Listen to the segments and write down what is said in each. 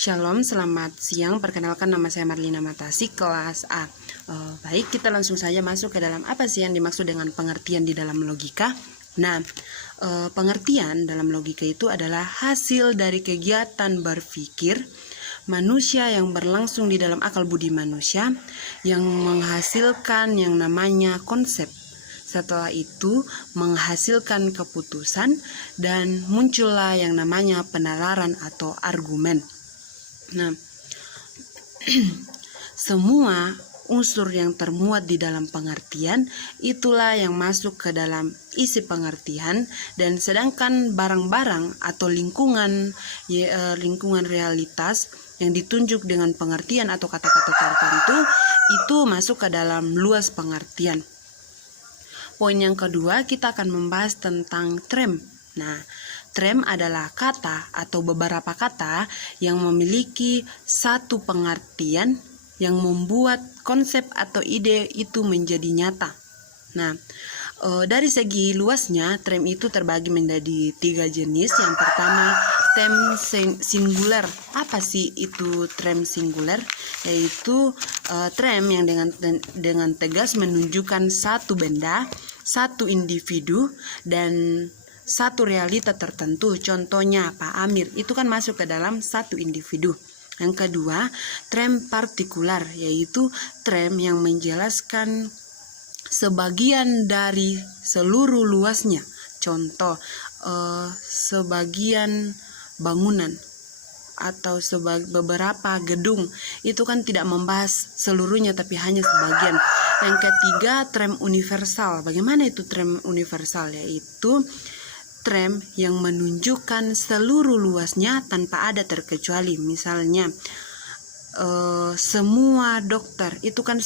Shalom, selamat siang. Perkenalkan, nama saya Marlina Matasi, kelas A. Baik, kita langsung saja masuk ke dalam apa sih yang dimaksud dengan pengertian di dalam logika. Nah, pengertian dalam logika itu adalah hasil dari kegiatan berpikir manusia yang berlangsung di dalam akal budi manusia yang menghasilkan yang namanya konsep. Setelah itu menghasilkan keputusan dan muncullah yang namanya penalaran atau argumen. Nah, semua unsur yang termuat di dalam pengertian itulah yang masuk ke dalam isi pengertian, dan sedangkan barang-barang atau lingkungan realitas yang ditunjuk dengan pengertian atau kata-kata tertentu itu masuk ke dalam luas pengertian. Poin yang kedua, kita akan membahas tentang trem. Nah, trem adalah kata atau beberapa kata yang memiliki satu pengertian yang membuat konsep atau ide itu menjadi nyata. Nah, dari segi luasnya, trem itu terbagi menjadi 3 jenis. Yang pertama, trem singular. Apa sih itu trem singular? Yaitu trem yang dengan tegas menunjukkan satu benda, satu individu, dan satu realita tertentu. Contohnya Pak Amir, itu kan masuk ke dalam satu individu. Yang kedua, trem partikular, yaitu trem yang menjelaskan sebagian dari seluruh luasnya. Contoh, sebagian bangunan atau beberapa gedung, itu kan tidak membahas seluruhnya tapi hanya sebagian. Yang ketiga, trem universal. Bagaimana itu trem universal? Yaitu trem yang menunjukkan seluruh luasnya tanpa ada terkecuali. Misalnya semua dokter, itu kan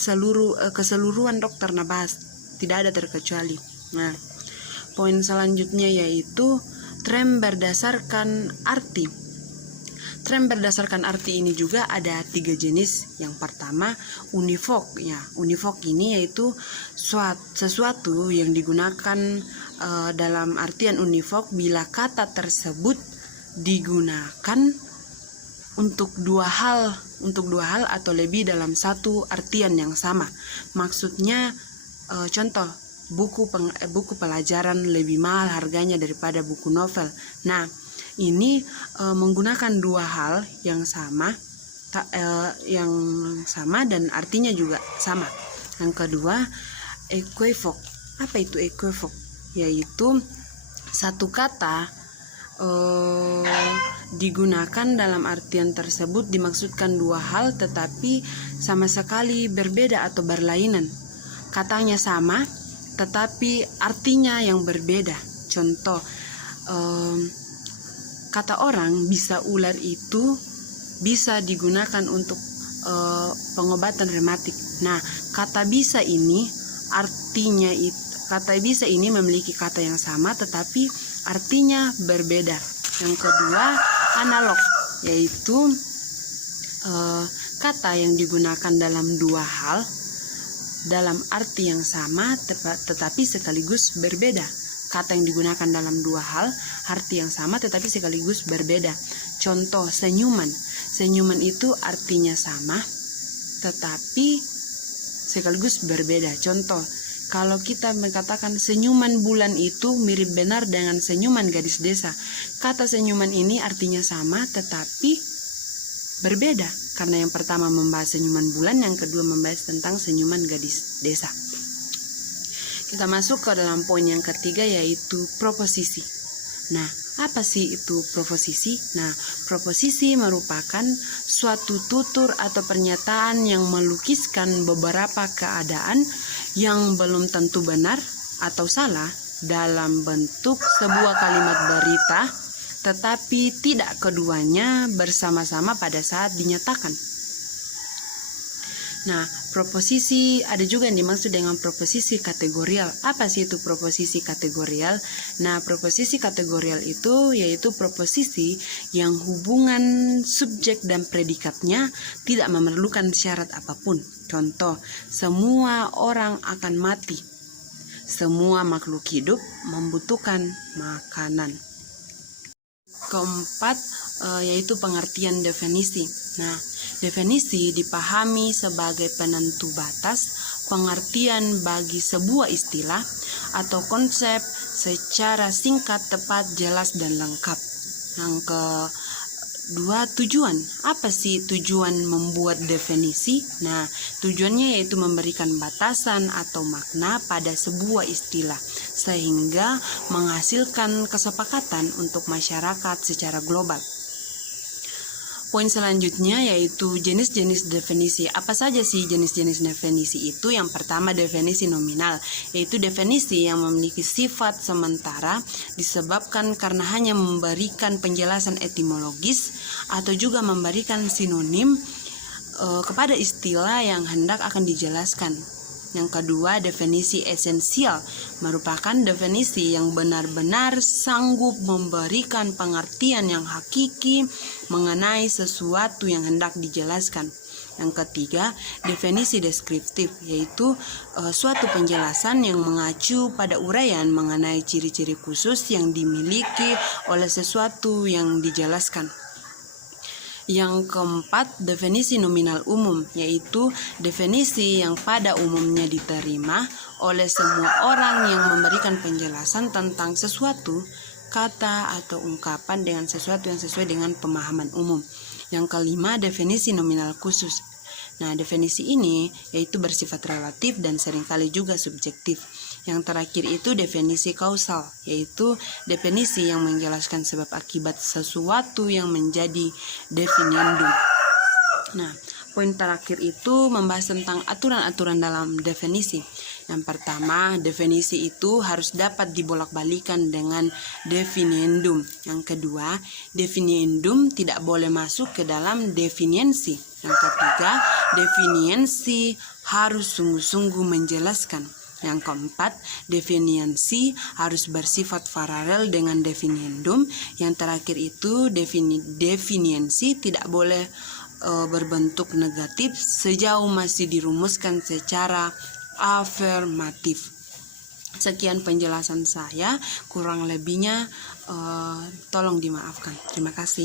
keseluruhan dokter nabahas, tidak ada terkecuali. Nah, poin selanjutnya yaitu trem berdasarkan arti. Trem berdasarkan arti ini juga ada 3 jenis. Yang pertama, univok. Ya, univok ini yaitu sesuatu yang digunakan dalam artian univok bila kata tersebut digunakan untuk dua hal atau lebih dalam satu artian yang sama. Maksudnya, contoh, buku pelajaran lebih mahal harganya daripada buku novel. Nah, ini menggunakan dua hal yang sama, dan artinya juga sama. Yang kedua, equivok. Apa itu equivok? Yaitu satu kata digunakan dalam artian tersebut dimaksudkan dua hal tetapi sama sekali berbeda atau berlainan. Katanya sama tetapi artinya yang berbeda. Contoh, kata orang bisa ular itu bisa digunakan untuk pengobatan rematik. Nah, kata bisa ini memiliki kata yang sama tetapi artinya berbeda. Yang kedua, analog, yaitu kata yang digunakan dalam dua hal dalam arti yang sama tetapi sekaligus berbeda. Kata yang digunakan dalam dua hal, arti yang sama tetapi sekaligus berbeda. Contoh, senyuman. Senyuman itu artinya sama tetapi sekaligus berbeda. Contoh, kalau kita mengatakan senyuman bulan itu mirip benar dengan senyuman gadis desa. Kata senyuman ini artinya sama tetapi berbeda. Karena yang pertama membahas senyuman bulan, yang kedua membahas tentang senyuman gadis desa. Kita masuk ke dalam poin yang ketiga yaitu proposisi. Nah, apa sih itu proposisi? Nah, proposisi merupakan suatu tutur atau pernyataan yang melukiskan beberapa keadaan yang belum tentu benar atau salah dalam bentuk sebuah kalimat berita, tetapi tidak keduanya bersama-sama pada saat dinyatakan. Nah, proposisi ada juga yang dimaksud dengan proposisi kategorial. Apa sih itu proposisi kategorial? Nah, proposisi kategorial itu yaitu proposisi yang hubungan subjek dan predikatnya tidak memerlukan syarat apapun. Contoh, semua orang akan mati. Semua makhluk hidup membutuhkan makanan. keempat yaitu pengertian definisi. Nah, definisi dipahami sebagai penentu batas, pengertian bagi sebuah istilah atau konsep secara singkat, tepat, jelas, dan lengkap. Yang kedua, tujuan. Apa sih tujuan membuat definisi? Nah, tujuannya yaitu memberikan batasan atau makna pada sebuah istilah sehingga menghasilkan kesepakatan untuk masyarakat secara global. Poin selanjutnya yaitu jenis-jenis definisi. Apa saja sih jenis-jenis definisi itu? Yang pertama, definisi nominal, yaitu definisi yang memiliki sifat sementara disebabkan karena hanya memberikan penjelasan etimologis atau juga memberikan sinonim kepada istilah yang hendak akan dijelaskan. Yang kedua, definisi esensial merupakan definisi yang benar-benar sanggup memberikan pengertian yang hakiki mengenai sesuatu yang hendak dijelaskan. Yang ketiga, definisi deskriptif, yaitu suatu penjelasan yang mengacu pada uraian mengenai ciri-ciri khusus yang dimiliki oleh sesuatu yang dijelaskan. Yang keempat, definisi nominal umum, yaitu definisi yang pada umumnya diterima oleh semua orang yang memberikan penjelasan tentang sesuatu, kata atau ungkapan dengan sesuatu yang sesuai dengan pemahaman umum. Yang kelima, definisi nominal khusus. Nah, definisi ini yaitu bersifat relatif dan seringkali juga subjektif. Yang terakhir itu definisi kausal, yaitu definisi yang menjelaskan sebab akibat sesuatu yang menjadi definiendum. Nah, poin terakhir itu membahas tentang aturan-aturan dalam definisi. Yang pertama, definisi itu harus dapat dibolak-balikan dengan definiendum. Yang kedua, definiendum tidak boleh masuk ke dalam definiensi. Yang ketiga, definiensi harus sungguh-sungguh menjelaskan. Yang keempat, definiensi harus bersifat paralel dengan definiendum. Yang terakhir itu definiensi tidak boleh berbentuk negatif sejauh masih dirumuskan secara afirmatif. Sekian penjelasan saya, kurang lebihnya tolong dimaafkan. Terima kasih.